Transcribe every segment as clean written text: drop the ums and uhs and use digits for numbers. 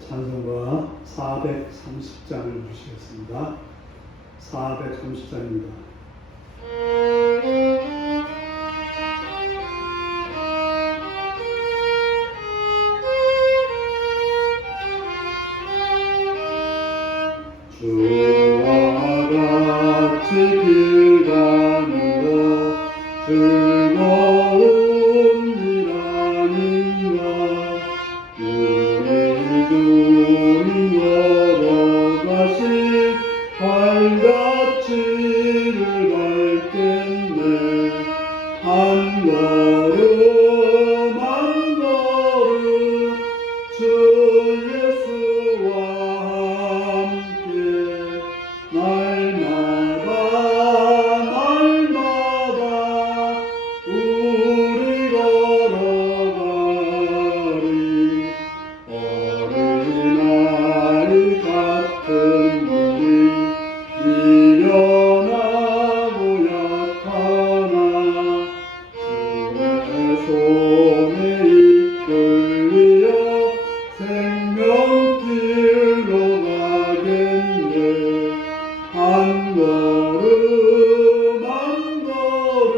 찬송가 430장을 주시겠습니다. 430장입니다. 주와 같이 길 가는 것 즐거운 일 아닌가. 우리 주님 걸어가신 발자취를 밟겠네. 한 걸음 한 걸음 주 예수와 함께 날마다 우리 걸어가리. 어린아이 같은 우리 미련하고 약하나 주의 손에 이끌려 생명길로 가겠네. 한 걸음 한 걸음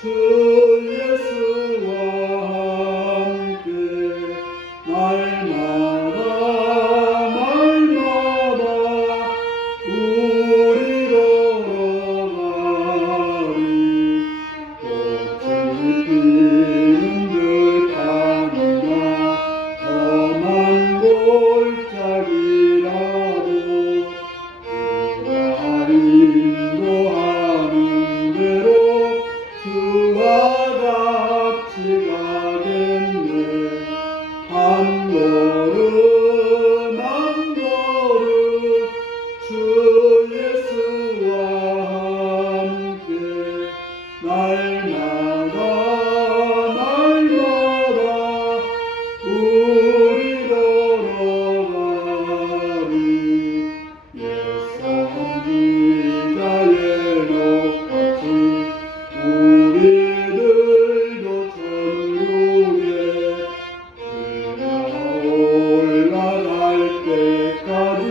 주 예수와 함께 날마다 우리 걸어가리. 꽃이 피는 듯하니라 험한 골짜기라도 주가 인도하는 대로 주와 같이 가겠네. 한 걸음 한 걸음 주 예수와 함께 날마다 우리 걸어가리. 옛 선지자의 녹같이 우리들도 천국에 올라갈 때까지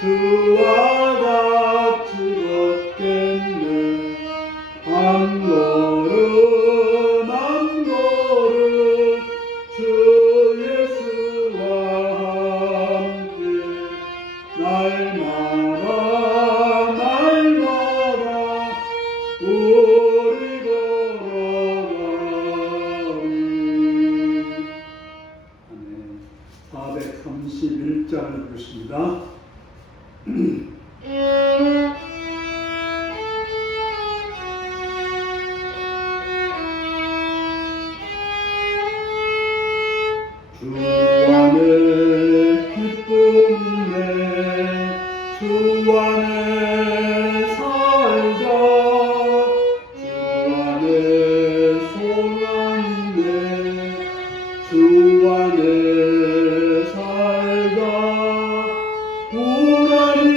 주와 같이 걷겠네. 한 걸음 한 걸음 주 예수와 함께 날마다 우리 걸어가리. 아멘. 431장을 부르십니다. 주 안에 기쁨 있네. 주 안에 살자. 주 안에 소망 있네. 주 안에 살자. 불안이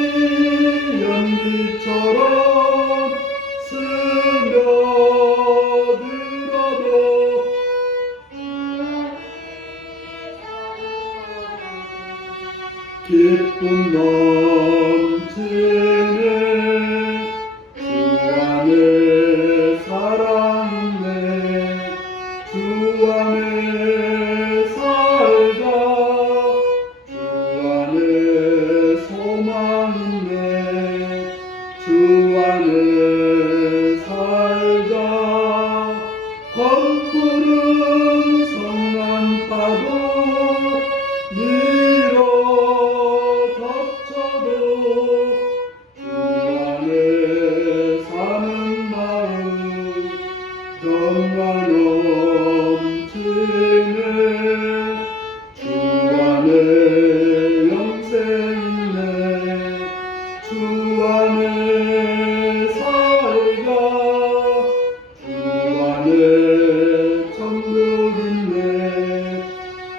연기처럼 스며들어도 기쁨 넘치네. 주 안에 사랑 있네. 주 안에 살자. 주 안에 소망 있네. 주 안에 살자. 검푸른 성난파도 밀어 덮쳐도 주 안에 사는 마음 평화 넘치네. 주 안에 영생 있네. 주 안에 살자. 주 안에 천국 있네.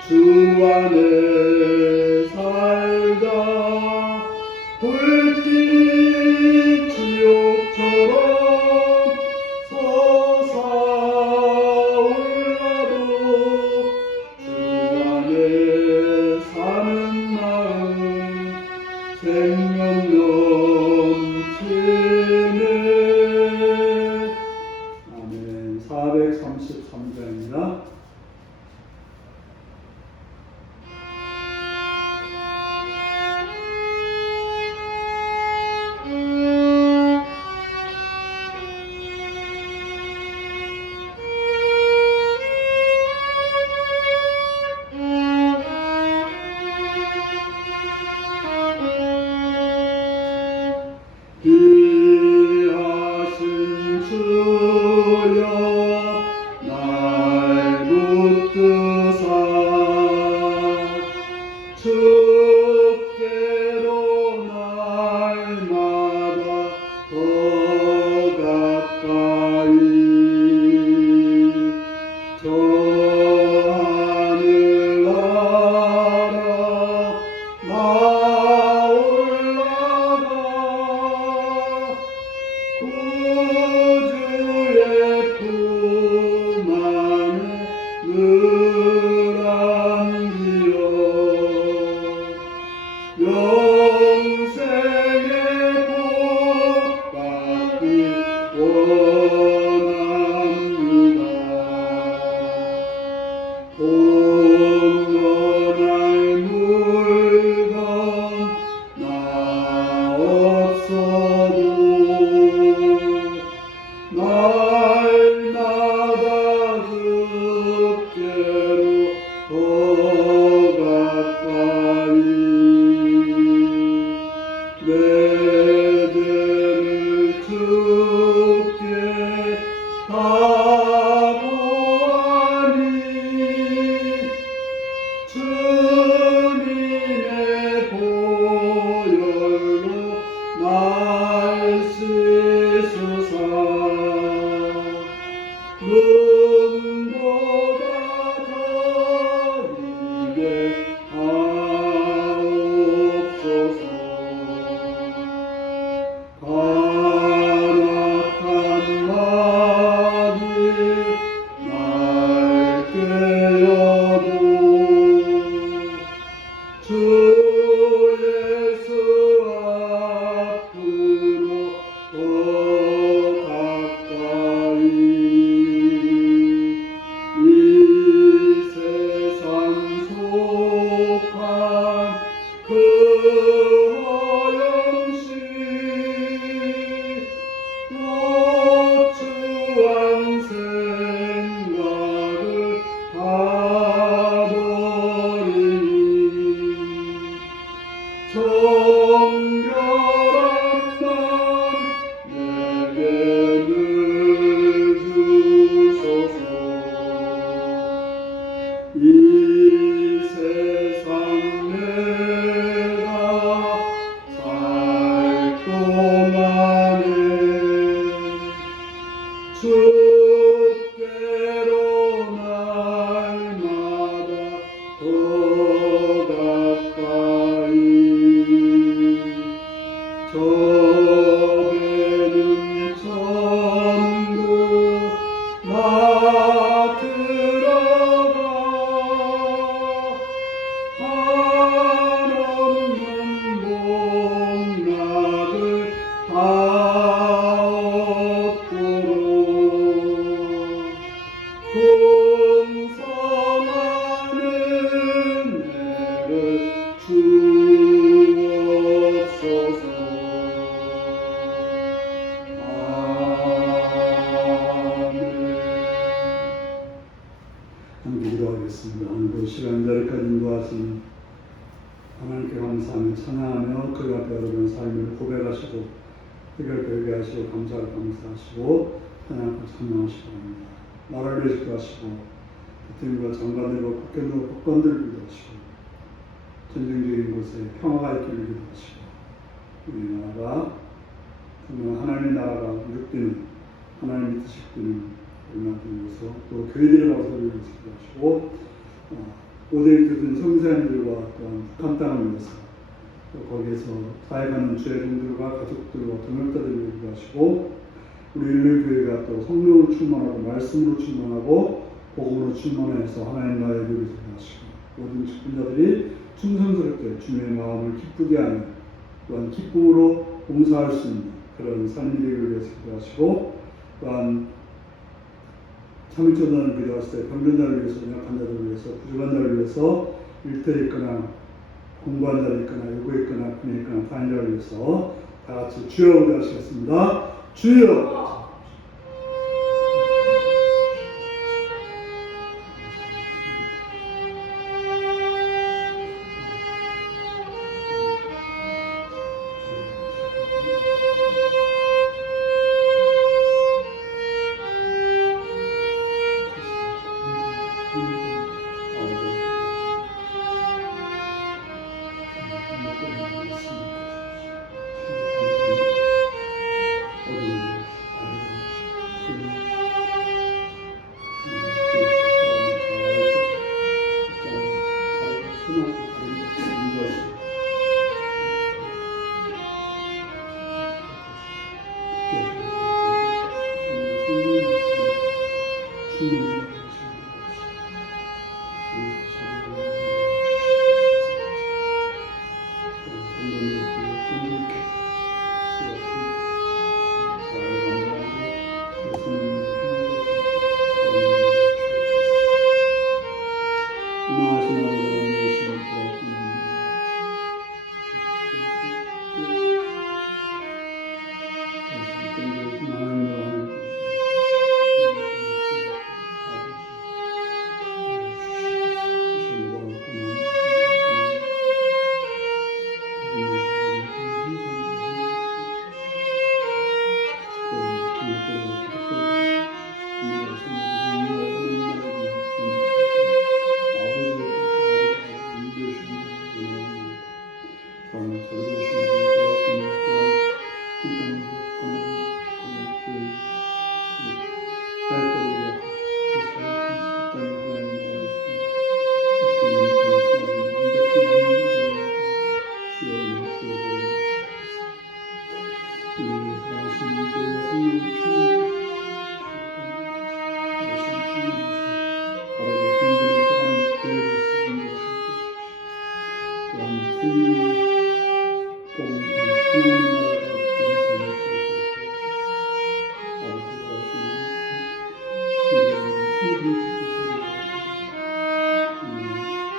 주 안에 살자. 불길이 지옥처럼 솟아올라도 주 안에 온전할 물건 나 없어도 날마다 주께로 더 가까이 내 죄를 주께 다 보아니 주님의 보혈로 날 씻으사 눈보다 더 이게 하옵소서. 간악한 마음이 날 깨어도 주 예수 앞으로 더 가까이 이 세상 속한 그 허영시 노추한 생각을 다 버리니 정결한 맘 내게 늘 주소서. 이 세상 내가 살 동안에 주께로 날마다 더 가까이 저 배는 천국 나 들어가 한없는 복락을 다 얻도록 풍성한 은혜를 주옵소서. 아멘. 함께 기도하겠습니다. 오늘도 시간 여기까지 인도하신 하나님께 감사하며 찬양하며 그 앞에 여러분 삶을 고백하시고 해결되게 하시고 감사하시고 하나님께 찬양하시기 바랍니다. 나라를 위해서 하시고 대통령과 장관들과 국경과 법관들을 기도하시고 전쟁적인 곳에 평화가 있기를 기도하시고 우리 나라가 정말 하나님의 나라가 이룩되는 하나님의 뜻이 되는 우리나라를 위해서 또 교회들의 가서를 위해서 기도하시고 오대에 든 성사님들과 또한 북한 땅을 위해서 또 거기에서 사역하는 주의종들과 가족들과 동역자들을 위해 기도하시고 우리 일일교회가 또 성령으로 충만하고 말씀으로 충만하고 복음으로 충만해서 하나님 나라의 교회를 기도하시고 모든 직분자들이 충성스럽게 주님의 마음을 기쁘게 하는 또한 기쁨으로 봉사할 수 있는 그런 삶이 되기를 위해서 기도하시고 또한 참을전단을 기도했을 때 병전자를 위해서 약한 자들을 위해서 부족한 자를 위해서 일터에 있거나 공부한 자를 있거나 요구에 있거나 분에 있거나 다른 자를 위해서 다 같이 주여 기도하시겠습니다. 주여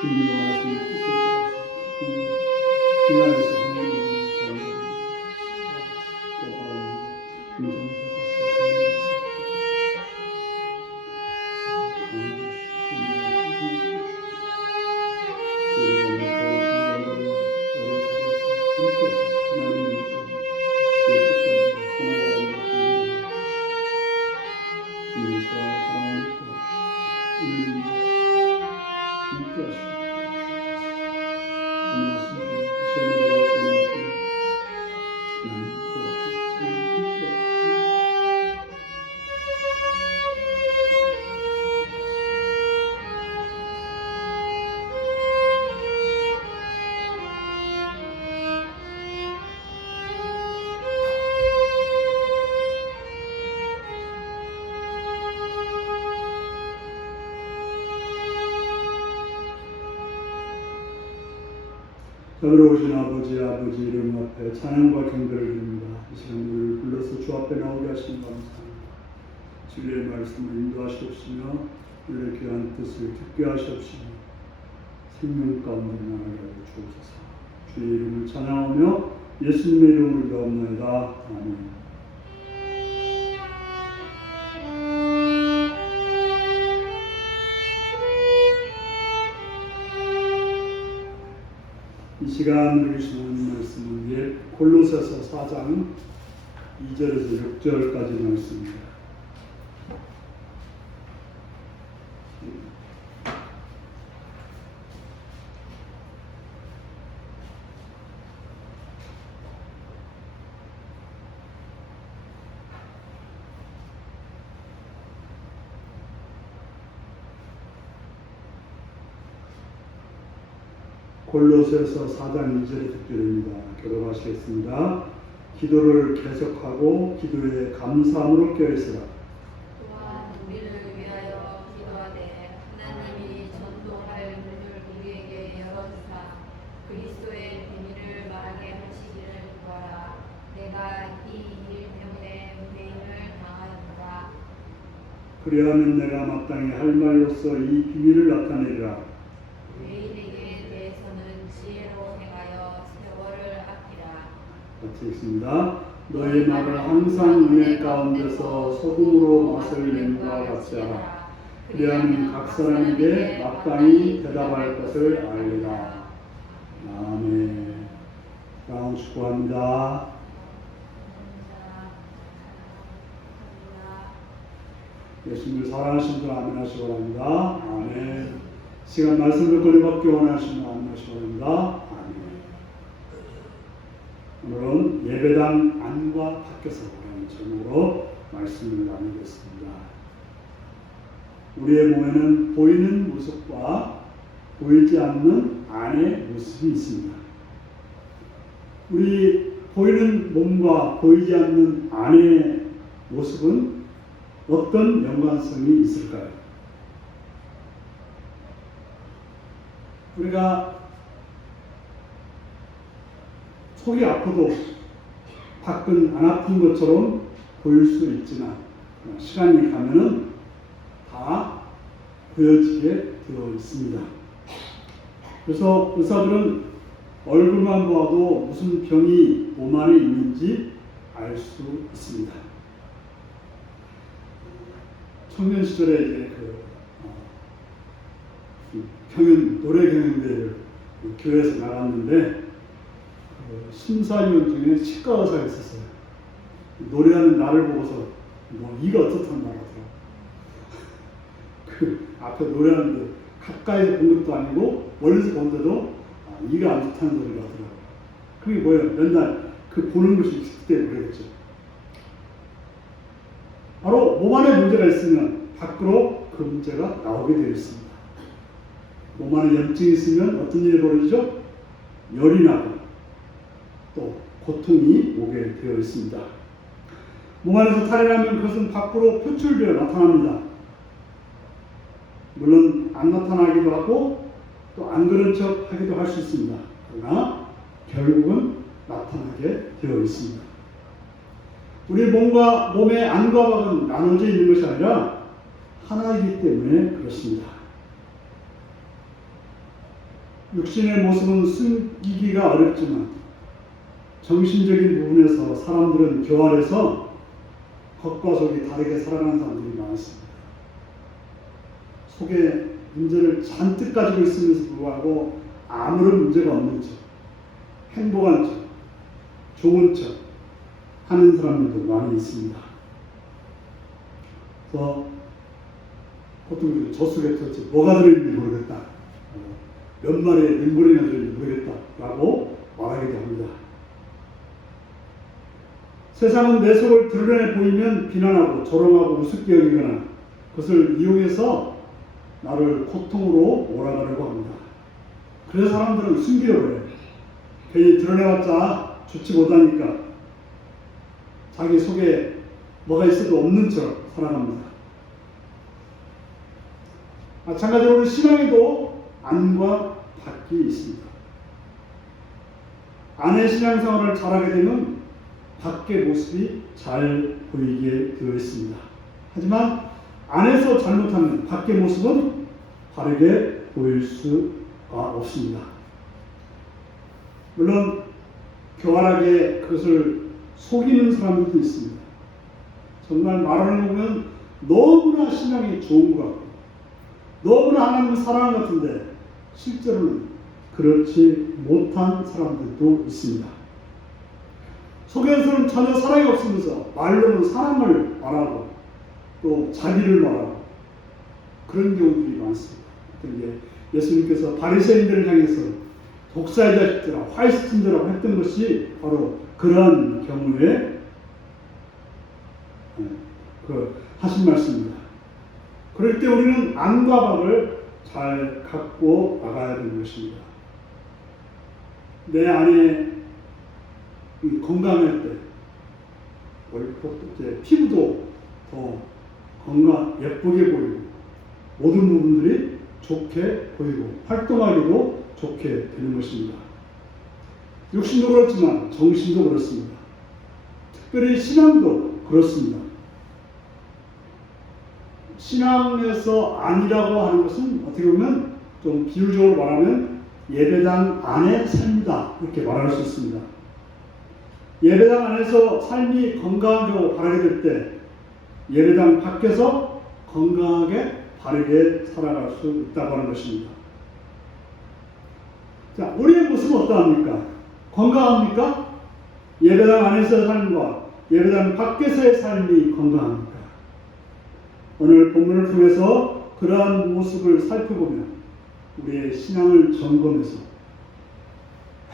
주님의 원하시는 뜻을 따라서 피난에서 하나님의 경험을 자비로우신 아버지 이름 앞에 찬양과 경배를 드립니다. 이 시간 우리를 불러서 주 앞에 나오게 하시니 감사합니다. 진리의 말씀을 인도하시옵시며 우리의 귀한 뜻을 듣게 하시옵시며 생명 가운데 나가게 하여 주옵소서. 주의 이름을 찬양하며 예수님의 이름을 기도합니다. 아멘. 이 시간 우리 주시는 말씀은 옛 골로새서 4장 2절에서 6절까지 말씀입니다. 골로새서 4장 2절에 듣기입니다. 교독하시겠습니다. 기도를 계속하고 기도에 감사함으로 껴있으라. 또한 우리를 위하여 기도하되 하나님이 전도할 문을 우리에게 열어주사 그리스도의 비밀을 말하게 하시기를 구하라. 내가 이 일 때문에 무대임을 당하노라. 그리하면 내가 마땅히 할 말로서 이 비밀을 나타내리라. 죄인에게 대해서는 지혜로 행하여 세월을 아끼라. 같이 읽습니다. 너희 말을 항상 은혜 가운데서 소금으로 맛을 낸 것과 같이 하라. 그리하면 각 사람에게 마땅히 대답할 것을 알리라. 아멘. 다음 축복합니다. 예수님을 사랑하시는 분 아멘 하시기 바랍니다. 아멘. 시간 말씀 듣고 받기 원하시는 아멘 하시기 바랍니다. 아멘. 오늘은 예배당 안과 밖에서라는 제목으로 말씀을 나누겠습니다. 우리의 몸에는 보이는 모습과 보이지 않는 안의 모습이 있습니다. 우리 보이는 몸과 보이지 않는 안의 모습은 어떤 연관성이 있을까요? 우리가 속이 아프도 밖은 안 아픈 것처럼 보일 수 있지만 시간이 가면은 다 보여지게 되어 있습니다. 그래서 의사들은 얼굴만 보아도 무슨 병이 몸 안에 있는지 알 수 있습니다. 청년 시절에 이제 노래 경연대회를 교회에서 나갔는데 심사위원 중에 치과 의사가 있었어요. 노래하는 나를 보고서 이가 어떻단 말하더라고요. 그 앞에 노래하는데 가까이서 본 것도 아니고 멀리서 본데도 이가 안 좋다는 소리가 하더라고요. 그게 뭐예요? 맨날 그 보는 것이 있을 때 그러겠죠. 바로 몸 안에 문제가 있으면 밖으로 그 문제가 나오게 되어 있습니다. 몸 안에 염증이 있으면 어떤 일이 벌어지죠? 열이 나고 또 고통이 오게 되어 있습니다. 몸 안에서 탈이 나면 그것은 밖으로 표출되어 나타납니다. 물론 안 나타나기도 하고 또 안 그런 척 하기도 할 수 있습니다. 그러나 결국은 나타나게 되어 있습니다. 우리 몸과 몸의 안과 밖은 나눠져 있는 것이 아니라 하나이기 때문에 그렇습니다. 육신의 모습은 숨기기가 어렵지만 정신적인 부분에서 사람들은 교활해서 겉과 속이 다르게 살아가는 사람들이 많습니다. 속에 문제를 잔뜩 가지고 있으면서 불구하고 아무런 문제가 없는 척, 행복한 척, 좋은 척 하는 사람들도 많이 있습니다. 그래서 보통 저 속에 도대체 뭐가 들어있는지 모르겠다, 몇 마리의 맹골이나 들어있는지 모르겠다라고 말하기도 합니다. 세상은 내 속을 드러내 보이면 비난하고 조롱하고 우습게 여기거나 그것을 이용해서 나를 고통으로 몰아가려고 합니다. 그래서 사람들은 숨기려고 해요. 괜히 드러내봤자 좋지 못하니까 자기 속에 뭐가 있어도 없는 척 살아갑니다. 마찬가지로 신앙에도 안과 밖이 있습니다. 안의 신앙생활을 잘하게 되면 밖의 모습이 잘 보이게 되어 있습니다. 하지만 안에서 잘못하면 밖의 모습은 바르게 보일 수가 없습니다. 물론 교활하게 그것을 속이는 사람들도 있습니다. 정말 말하는 거 보면 너무나 신앙이 좋은 것 같고 너무나 하나님을 사랑하는 것 같은데 실제로는 그렇지 못한 사람들도 있습니다. 속에서는 전혀 사랑이 없으면서 말로는 사랑을 말하고 또 자기를 말하고 그런 경우들이 많습니다. 예수님께서 바리새인들을 향해서 독사의 자식들아 화이스틴들라고 했던 것이 바로 그러한 경우에 하신 말씀입니다. 그럴 때 우리는 안과 밖을 잘 갖고 나가야 되는 것입니다. 내 안에 건강할 때 이제 피부도 더 예쁘게 보이고 모든 부분들이 좋게 보이고 활동하기도 좋게 되는 것입니다. 육신도 그렇지만 정신도 그렇습니다. 특별히 신앙도 그렇습니다. 신앙에서 안이라고 하는 것은 어떻게 보면 좀 비유적으로 말하면 예배당 안의 삶이다 이렇게 말할 수 있습니다. 예배당 안에서 삶이 건강하고 바르게 될 때 예배당 밖에서 건강하게 바르게 살아갈 수 있다고 하는 것입니다. 자, 우리의 모습은 어떠합니까? 건강합니까? 예배당 안에서의 삶과 예배당 밖에서의 삶이 건강합니까? 오늘 본문을 통해서 그러한 모습을 살펴보면 우리의 신앙을 점검해서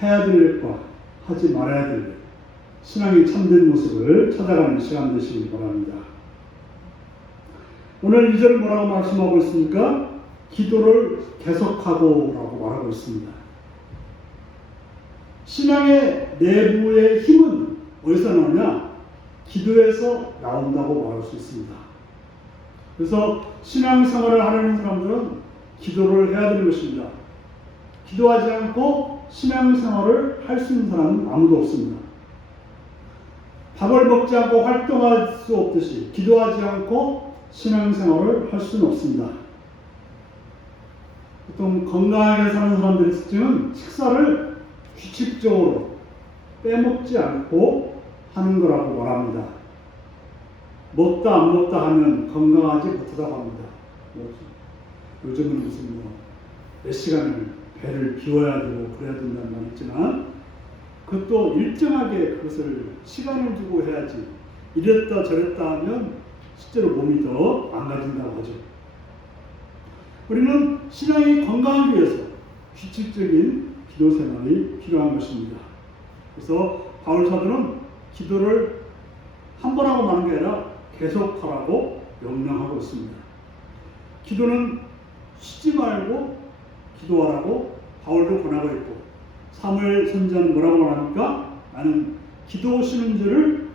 해야 될 일과 하지 말아야 될 일, 신앙이 참된 모습을 찾아가는 시간 되시기 바랍니다. 오늘 2절은 뭐라고 말씀하고 있습니까? 기도를 계속하고 라고 말하고 있습니다. 신앙의 내부의 힘은 어디서 나오냐? 기도에서 나온다고 말할 수 있습니다. 그래서 신앙생활을 하려는 사람들은 기도를 해야 되는 것입니다. 기도하지 않고 신앙생활을 할 수 있는 사람은 아무도 없습니다. 밥을 먹지 않고 활동할 수 없듯이 기도하지 않고 신앙생활을 할 수는 없습니다. 보통 건강하게 사는 사람들의 특징은 식사를 규칙적으로 빼먹지 않고 하는 거라고 말합니다. 먹다 안 먹다 하면 건강하지 못하다고 합니다. 요즘은 무슨 몇 시간을 배를 비워야 되고 그래야 된다는 말이 있지만 그것도 일정하게 그것을 시간을 두고 해야지 이랬다 저랬다 하면 실제로 몸이 더 망가진다고 하죠. 우리는 신앙이 건강하기 위해서 규칙적인 기도 생활이 필요한 것입니다. 그래서 바울 사도는 기도를 한 번 하고 마는 게 아니라 계속하라고 명령하고 있습니다. 기도는 쉬지 말고 기도하라고 바울도 권하고 있고 사무엘 선지자는 뭐라고 말합니까? 나는 기도 쉬는 죄를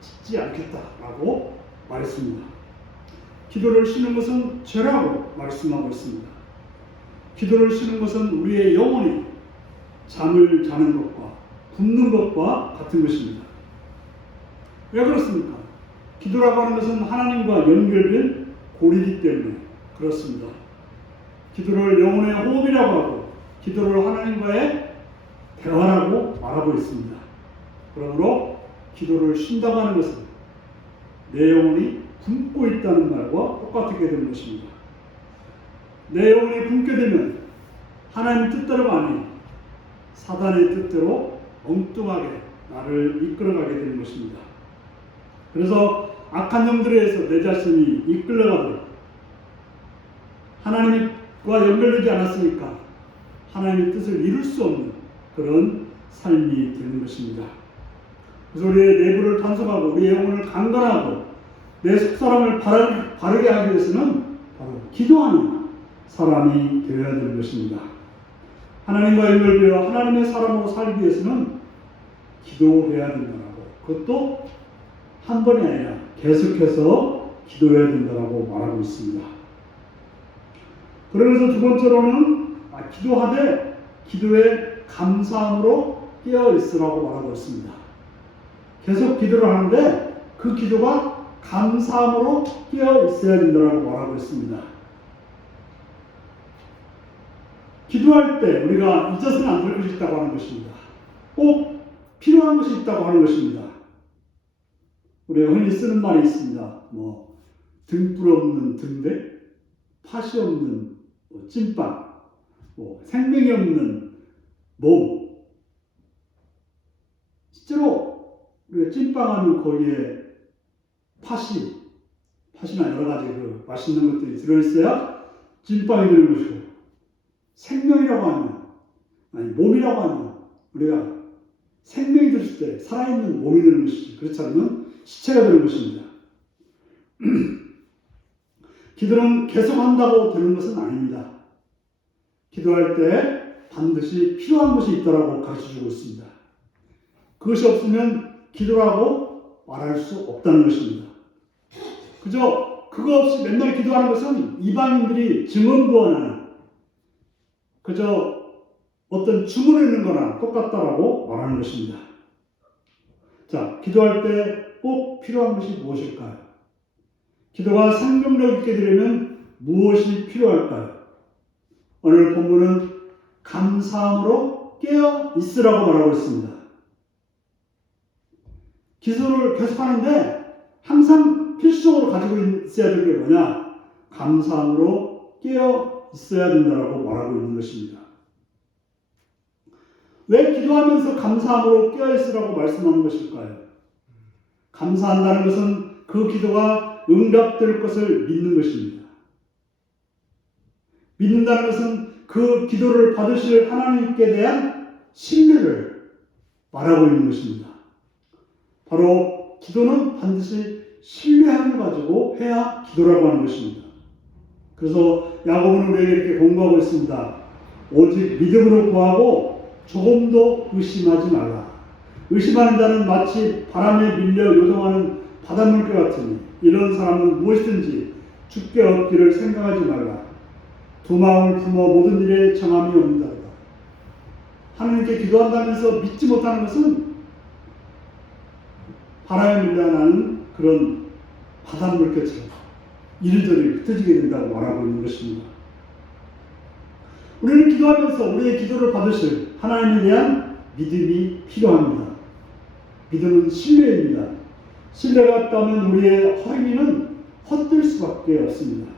짓지 않겠다라고 말했습니다. 기도를 쉬는 것은 죄라고 말씀하고 있습니다. 기도를 쉬는 것은 우리의 영혼이 잠을 자는 것과 굶는 것과 같은 것입니다. 왜 그렇습니까? 기도라고 하는 것은 하나님과 연결된 고리이기 때문에 그렇습니다. 기도를 영혼의 호흡이라고 하고 기도를 하나님과의 대화라고 말하고 있습니다. 그러므로 기도를 쉰다고 하는 것은 내 영혼이 굶고 있다는 말과 똑같게 되는 것입니다. 내 영혼이 굶게 되면 하나님의 뜻대로가 아닌 사단의 뜻대로 엉뚱하게 나를 이끌어가게 되는 것입니다. 그래서 악한 영들에 의해서 내 자신이 이끌려가도록 하나님과 연결되지 않았으니까 하나님의 뜻을 이룰 수 없는 그런 삶이 되는 것입니다. 그래서 우리의 내부를 단속하고 우리의 영혼을 강건하고 내 속사람을 바르게 하기 위해서는 바로 기도하는 사람이 되어야 되는 것입니다. 하나님과 연결되어 하나님의 사람으로 살기 위해서는 기도해야 된다고, 그것도 한 번이 아니라 계속해서 기도해야 된다고 말하고 있습니다. 그러면서 두 번째로는 기도하되 기도에 감사함으로 깨어 있으라고 말하고 있습니다. 계속 기도를 하는데 그 기도가 감사함으로 깨어 있어야 된다고 말하고 있습니다. 기도할 때 우리가 잊어서는 안 될 것이 있다고 하는 것입니다. 꼭 필요한 것이 있다고 하는 것입니다. 우리가 흔히 쓰는 말이 있습니다. 등불 없는 등대, 팥이 없는 찐빵, 생명이 없는 몸. 실제로 우리가 찐빵 하면 거기에 팥이나 여러 가지 그 맛있는 것들이 들어있어야 찐빵이 되는 것이고, 생명이라고 하면, 몸이라고 하면 우리가 생명이 들었을 때 살아있는 몸이 되는 것이지, 그렇지 않으면 시체가 되는 것입니다. 기도는 계속 한다고 되는 것은 아닙니다. 기도할 때 반드시 필요한 것이 있다고 가르쳐주고 있습니다. 그것이 없으면 기도라고 말할 수 없다는 것입니다. 그저 그거 없이 맨날 기도하는 것은 이방인들이 증언부원하는, 그저 어떤 주문을 읽는 거나 똑같다라고 말하는 것입니다. 자, 기도할 때 꼭 필요한 것이 무엇일까요? 기도가 생명력 있게 되려면 무엇이 필요할까요? 오늘 본문은 감사함으로 깨어 있으라고 말하고 있습니다. 기도를 계속하는데 항상 필수적으로 가지고 있어야 될 게 뭐냐? 감사함으로 깨어 있어야 된다고 말하고 있는 것입니다. 왜 기도하면서 감사함으로 깨어 있으라고 말씀하는 것일까요? 감사한다는 것은 그 기도가 응답될 것을 믿는 것입니다. 믿는다는 것은 그 기도를 받으실 하나님께 대한 신뢰를 말하고 있는 것입니다. 바로 기도는 반드시 신뢰함을 가지고 해야 기도라고 하는 것입니다. 그래서 야고보는 우리에게 이렇게 공부하고 있습니다. 오직 믿음으로 구하고 조금도 의심하지 말라. 의심하는 자는 마치 바람에 밀려 요동하는 바닷물개 같으니 이런 사람은 무엇이든지 주께 얻기를 생각하지 말라. 두 마음을 품어 모든 일에 정함이 없는다. 하나님께 기도한다면서 믿지 못하는 것은 바람에 밀려나는 그런 바닷물개처럼 이리저리 흩어지게 된다고 말하고 있는 것입니다. 우리는 기도하면서 우리의 기도를 받으실 하나님에 대한 믿음이 필요합니다. 믿음은 신뢰입니다. 신뢰가 없다면 우리의 허영이는 헛될 수밖에 없습니다.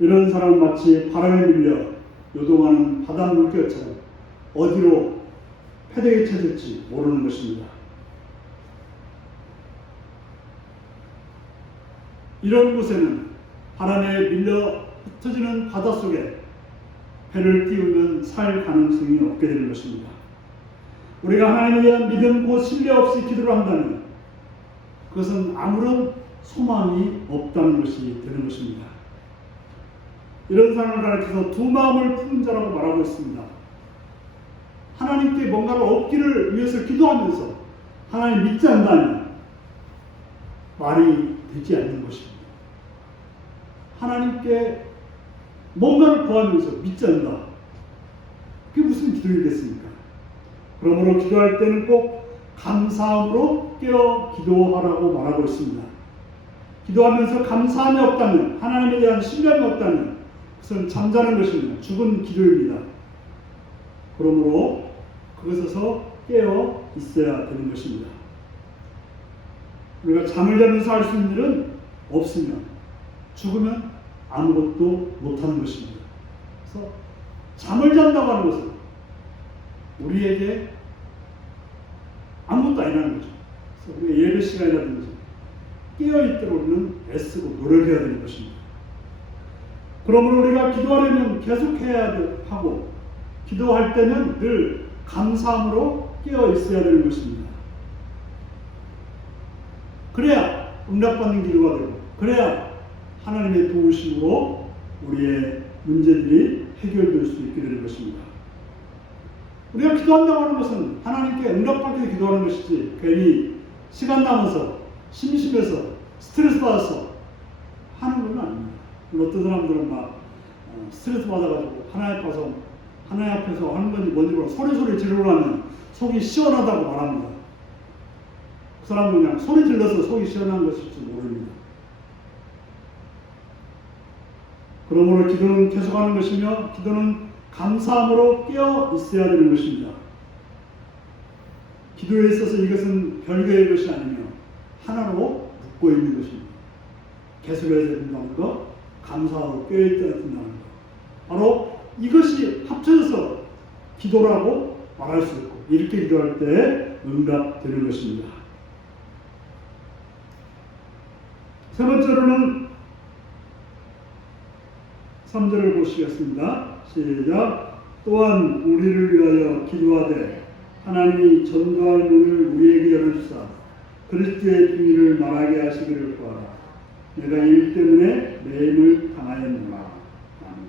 이런 사람은 마치 바람에 밀려 요동하는 바닷물개처럼 어디로 패대기 쳐질지 모르는 것입니다. 이런 곳에는 바람에 밀려 흩어지는 바닷속에 배를 띄우면 살 가능성이 없게 되는 것입니다. 우리가 하나님에 대한 믿음 곧 신뢰 없이 기도를 한다면 그것은 아무런 소망이 없다는 것이 되는 것입니다. 이런 사람을 가르쳐서 두 마음을 품은 자라고 말하고 있습니다. 하나님께 뭔가를 얻기를 위해서 기도하면서 하나님 믿지 않다면 말이 되지 않는 것입니다. 하나님께 뭔가를 구하면서 믿지 않는다. 그게 무슨 기도이겠습니까? 그러므로 기도할 때는 꼭 감사함으로 깨어 기도하라고 말하고 있습니다. 기도하면서 감사함이 없다면, 하나님에 대한 신뢰함이 없다면 그것은 잠자는 것입니다. 죽은 기도입니다. 그러므로 그것에서 깨어 있어야 되는 것입니다. 우리가 잠을 자면서 할 수 있는 일은 없으면, 죽으면 아무것도 못하는 것입니다. 그래서 잠을 잔다고 하는 것은 우리에게 아무것도 아니라는 거죠. 그래서 우리가 예배 시간이라든지 깨어있도록 우리는 애쓰고 노력해야 되는 것입니다. 그러므로 우리가 기도하려면 계속해야 하고, 기도할 때는 늘 감사함으로 깨어 있어야 되는 것입니다. 그래야 응답받는 기도가 되고, 그래야 하나님의 도우심으로 우리의 문제들이 해결될 수 있게 되는 것입니다. 우리가 기도한다고 하는 것은 하나님께 응답받기 위해 기도하는 것이지, 괜히 시간 남아서 심심해서 스트레스 받아서 하는 건 아닙니다. 어떤 사람들은 막 스트레스 받아가지고 하나님 앞에서 하는 건지 뭔지 모르고 소리 지르고 하면 속이 시원하다고 말합니다. 그 사람은 그냥 소리 질러서 속이 시원한 것일지 모릅니다. 그러므로 기도는 계속하는 것이며, 기도는 감사함으로 깨어 있어야 되는 것입니다. 기도에 있어서 이것은 별개의 것이 아니며 하나로 묶고 있는 것입니다. 계속해야 된다는 것, 감사하고 깨어 있어야 된다는 것, 바로 이것이 합쳐져서 기도라고 말할 수 있고, 이렇게 기도할 때 응답되는 것입니다. 세 번째로는 3절을 보시겠습니다. 시작. 또한 우리를 위하여 기도하되 하나님이 전도할 문을 우리에게 열어주사 그리스도의 비밀을 말하게 하시기를 구하라. 내가 일 때문에 매임을 당하였노라. 아멘.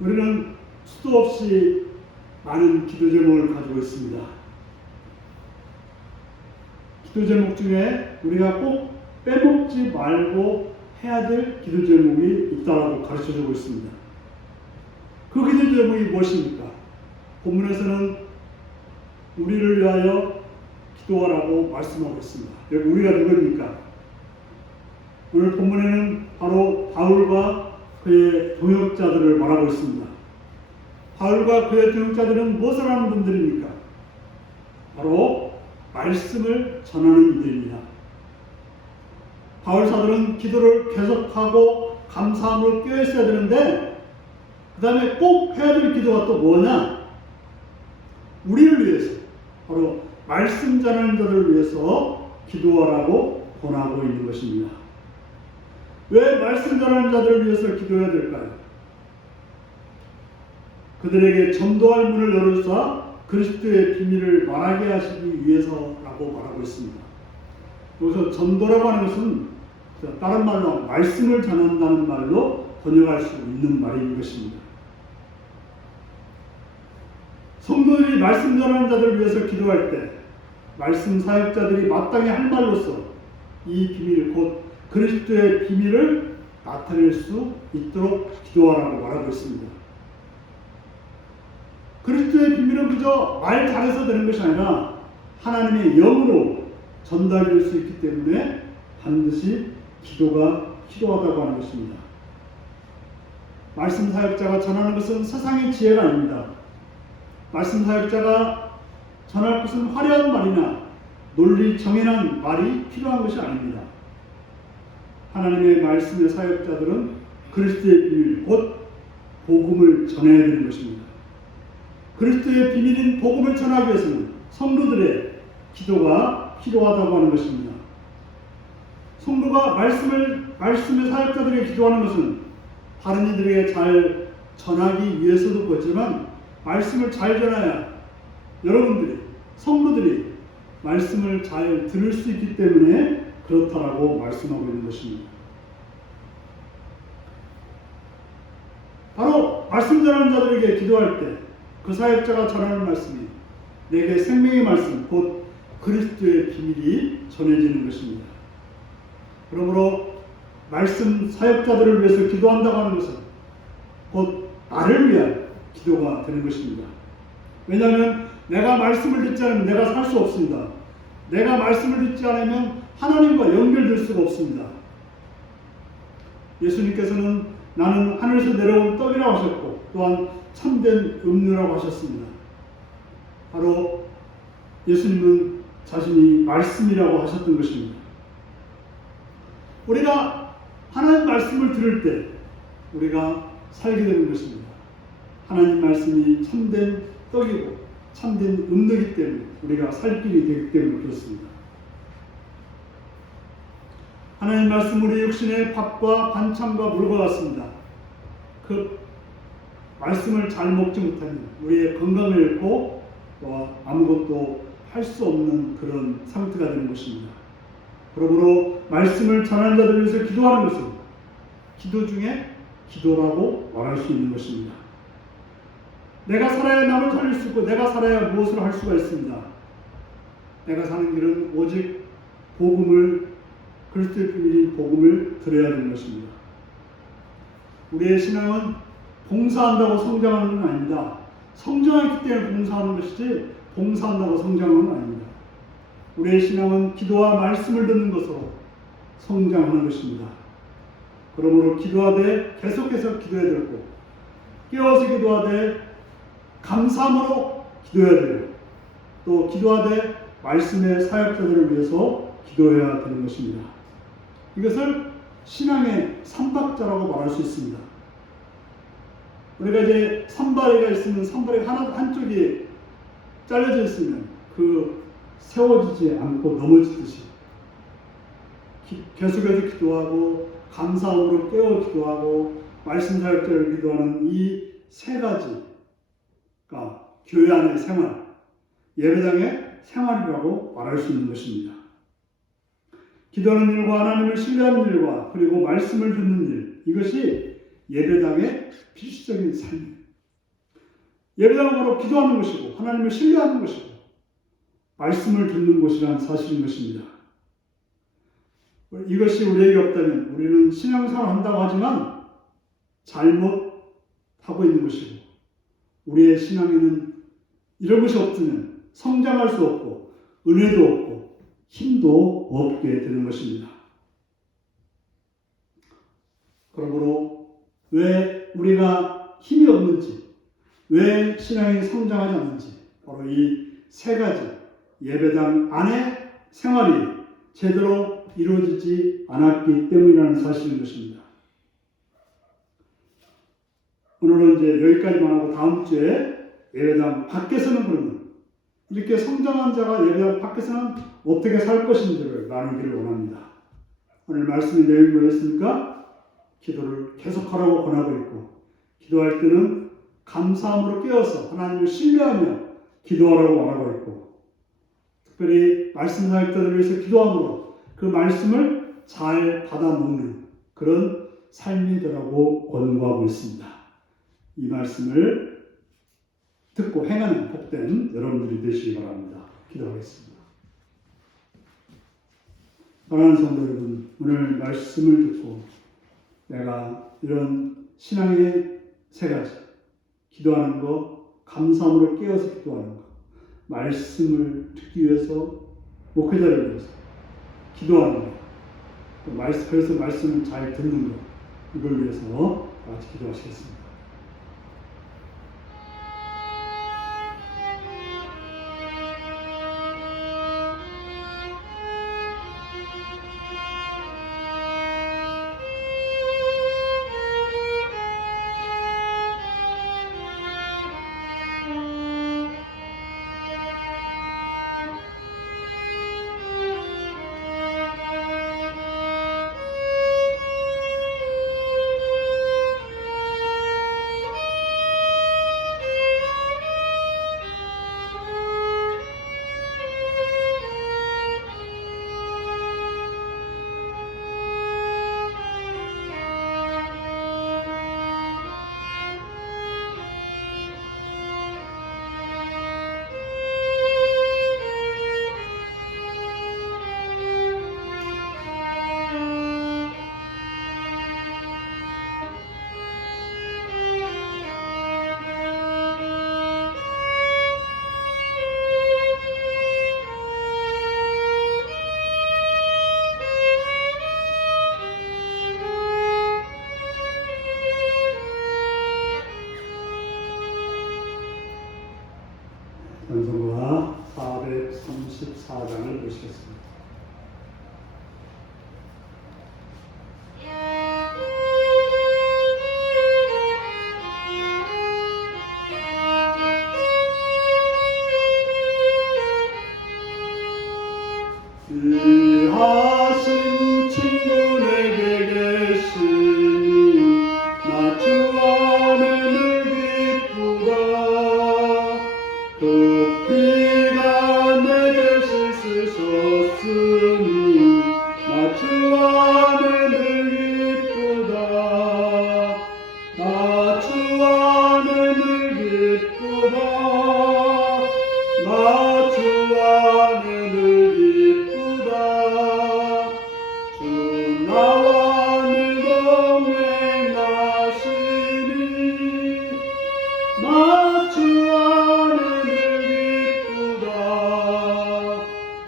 우리는 수도 없이 많은 기도 제목을 가지고 있습니다. 기도 제목 중에 우리가 꼭 빼먹지 말고 해야 될 기도 제목이 있다라고 가르쳐주고 있습니다. 그 기도 제목이 무엇입니까? 본문에서는 우리를 위하여 기도하라고 말씀하고 있습니다. 여기 우리가 누구입니까? 오늘 본문에는 바로 바울과 그의 동역자들을 말하고 있습니다. 바울과 그의 동역자들은 무엇을 하는 분들입니까? 바로 말씀을 전하는 이들입니다. 바울 사도는 기도를 계속하고 감사함으로 깨어있어야 되는데, 그 다음에 꼭 해야 될 기도가 또 뭐냐? 우리를 위해서, 바로 말씀 전하는 자들을 위해서 기도하라고 권하고 있는 것입니다. 왜 말씀 전하는 자들을 위해서 기도해야 될까요? 그들에게 전도할 문을 열어주사 그리스도의 비밀을 말하게 하시기 위해서라고 말하고 있습니다. 여기서 전도라고 하는 것은 다른 말로 말씀을 전한다는 말로 번역할 수 있는 말인 것입니다. 성도들이 말씀 전하는 자들을 위해서 기도할 때 말씀 사역자들이 마땅히 할 말로서 이 비밀, 곧 그리스도의 비밀을 나타낼 수 있도록 기도하라고 말하고 있습니다. 그리스도의 비밀은 그저 말 잘해서 되는 것이 아니라 하나님의 영으로 전달될 수 있기 때문에 반드시 기도가 필요하다고 하는 것입니다. 말씀 사역자가 전하는 것은 세상의 지혜가 아닙니다. 말씀 사역자가 전할 것은 화려한 말이나 논리 정연한 말이 필요한 것이 아닙니다. 하나님의 말씀의 사역자들은 그리스도의 비밀, 곧 복음을 전해야 되는 것입니다. 그리스도의 비밀인 복음을 전하기 위해서는 성도들의 기도가 필요하다고 하는 것입니다. 성도가 말씀의 사역자들에게 기도하는 것은 다른 이들에게 잘 전하기 위해서도 그렇지만, 말씀을 잘 전해야 여러분들이, 성도들이 말씀을 잘 들을 수 있기 때문에 그렇다라고 말씀하고 있는 것입니다. 바로 말씀 전하는 자들에게 기도할 때 그 사역자가 전하는 말씀이 내게 생명의 말씀, 곧 그리스도의 비밀이 전해지는 것입니다. 그러므로 말씀 사역자들을 위해서 기도한다고 하는 것은 곧 나를 위한 기도가 되는 것입니다. 왜냐하면 내가 말씀을 듣지 않으면 내가 살 수 없습니다. 내가 말씀을 듣지 않으면 하나님과 연결될 수가 없습니다. 예수님께서는 나는 하늘에서 내려온 떡이라고 하셨고 또한 참된 음료라고 하셨습니다. 바로 예수님은 자신이 말씀이라고 하셨던 것입니다. 우리가 하나님 말씀을 들을 때 우리가 살게 되는 것입니다. 하나님 말씀이 참된 떡이고 참된 음료이기 때문에 우리가 살 길이 되기 때문에 그렇습니다. 하나님 말씀 우리 육신의 밥과 반찬과 물과 같습니다. 그 말씀을 잘 먹지 못하면 우리의 건강을 잃고 아무것도 할 수 없는 그런 상태가 되는 것입니다. 그러므로 말씀을 전하는 자들을 위해서 기도하는 것은 기도 중에 기도라고 말할 수 있는 것입니다. 내가 살아야 남을 살릴 수 있고 내가 살아야 무엇을 할 수가 있습니다. 내가 사는 길은 오직 복음을 그리스도의 비밀인 복음을 들어야 하는 것입니다. 우리의 신앙은 봉사한다고 성장하는 건 아닙니다. 성장했기 때문에 봉사하는 것이지 봉사한다고 성장하는 건 아닙니다. 우리의 신앙은 기도와 말씀을 듣는 것으로 성장하는 것입니다. 그러므로 기도하되 계속해서 기도해야 되고 깨어서 기도하되 감사함으로 기도해야 되고 또 기도하되 말씀의 사역자들을 위해서 기도해야 되는 것입니다. 이것을 신앙의 삼박자라고 말할 수 있습니다. 우리가 이제 산발이가 있으면 산발이 한쪽이 잘려져 있으면 그 세워지지 않고 넘어지듯이 계속해서 기도하고 감사함으로 깨어 기도하고 말씀 사역자를 기도하는 이 세 가지가 교회 안의 생활, 예배당의 생활이라고 말할 수 있는 것입니다. 기도하는 일과 하나님을 신뢰하는 일과 그리고 말씀을 듣는 일, 이것이 예배당의 필수적인 삶입니다. 예배당은 바로 기도하는 것이고 하나님을 신뢰하는 것이고 말씀을 듣는 곳이라는 사실인 것입니다. 이것이 우리에게 없다면 우리는 신앙생활을 한다고 하지만 잘못하고 있는 것이고 우리의 신앙에는 이런 것이 없으면 성장할 수 없고 은혜도 없고 힘도 없게 되는 것입니다. 그러므로 왜 우리가 힘이 없는지 왜 신앙이 성장하지 않는지 바로 이 세 가지 예배당 안의 생활이 제대로 이루어지지 않았기 때문이라는 사실인 것입니다. 오늘은 이제 여기까지만 하고 다음 주에 예배당 밖에서는 그러면 이렇게 성장한 자가 예배당 밖에서는 어떻게 살 것인지를 나누기를 원합니다. 오늘 말씀의 내용이 뭐였습니까? 기도를 계속하라고 권하고 있고 기도할 때는 감사함으로 깨어서 하나님을 신뢰하며 기도하라고 말하고 있고 특별히 말씀 사역자들을 위해서 기도함으로 그 말씀을 잘 받아 먹는 그런 삶이 되라고 권고하고 있습니다. 이 말씀을 듣고 행하는 복된 여러분들이 되시기 바랍니다. 기도하겠습니다. 사랑하는 성도 여러분, 오늘 말씀을 듣고 내가 이런 신앙의 세 가지 기도하는 것, 감사함으로 깨어서 기도하는 것, 말씀을 듣기 위해서 목회자를 위해서 기도하는 것, 그래서 말씀을 잘 듣는 것, 이걸 위해서 같이 기도하시겠습니다. 찬송가 434장을 보시겠습니다. 귀하신 친구 내게 계시니 나 주 안에 늘 기쁘다. 그 피가 내게 씻으셨으니 나 주 안에 늘 기쁘다. 나 주 안에 늘 기쁘다. 나 주 안에 늘 기쁘다. 주 나와 늘 동행하시니 나 주 안에 늘 기쁘다.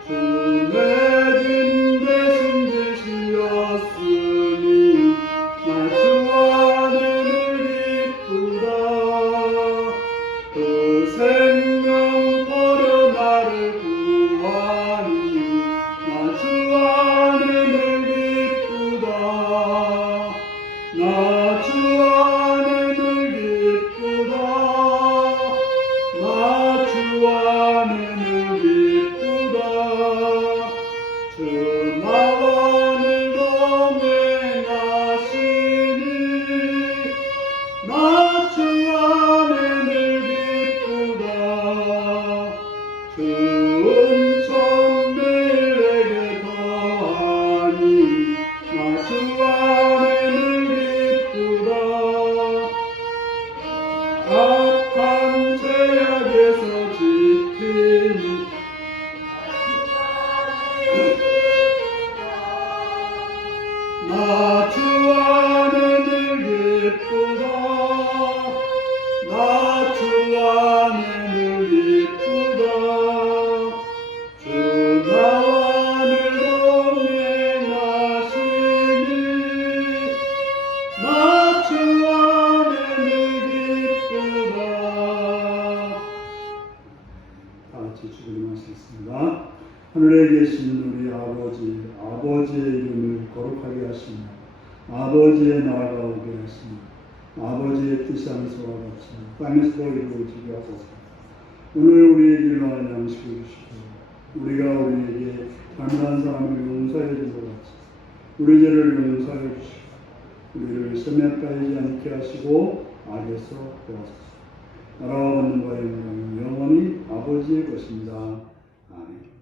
주 내 짐 대신 지시었으니 나 주 안에 늘 기쁘다. 그 생명 버려 나를 구하니 나 주 안에 늘 기쁘다. 나 주 안에 늘 기쁘다. 나 주 안에 늘 기쁘다. 주 나와 늘 동행하시니 나 주 안에 늘 기쁘다. 주 은총 매일 내게 더하니 나 주 안에 늘 기쁘다. 악한 죄악에서 지키니 나 주 안에 늘 기쁘다. 나 주 안에 늘 기쁘다. 주 나와 늘 동행하시니 나 주 안에 늘 기쁘다. 다 같이 주기를 마시겠습니다. 하늘에 계신 우리 아버지의 이름을 거룩하게 하시며 아버지의 나라가 오게 하시며 아버지의 뜻이 하늘에서와 같이 땅에서도 이루어지게 하소서. 오늘 우리에게 일용할 양식을 주시고 우리가 우리에게 잘못한 사람을 용서해 준 것 같이 우리 죄를 용서해 주시고 우리를 시험에 빠지지 않게 하시고 악에서 구하소서. 나라와 권능과 영광은 영원히 아버지의 것입니다. 아멘.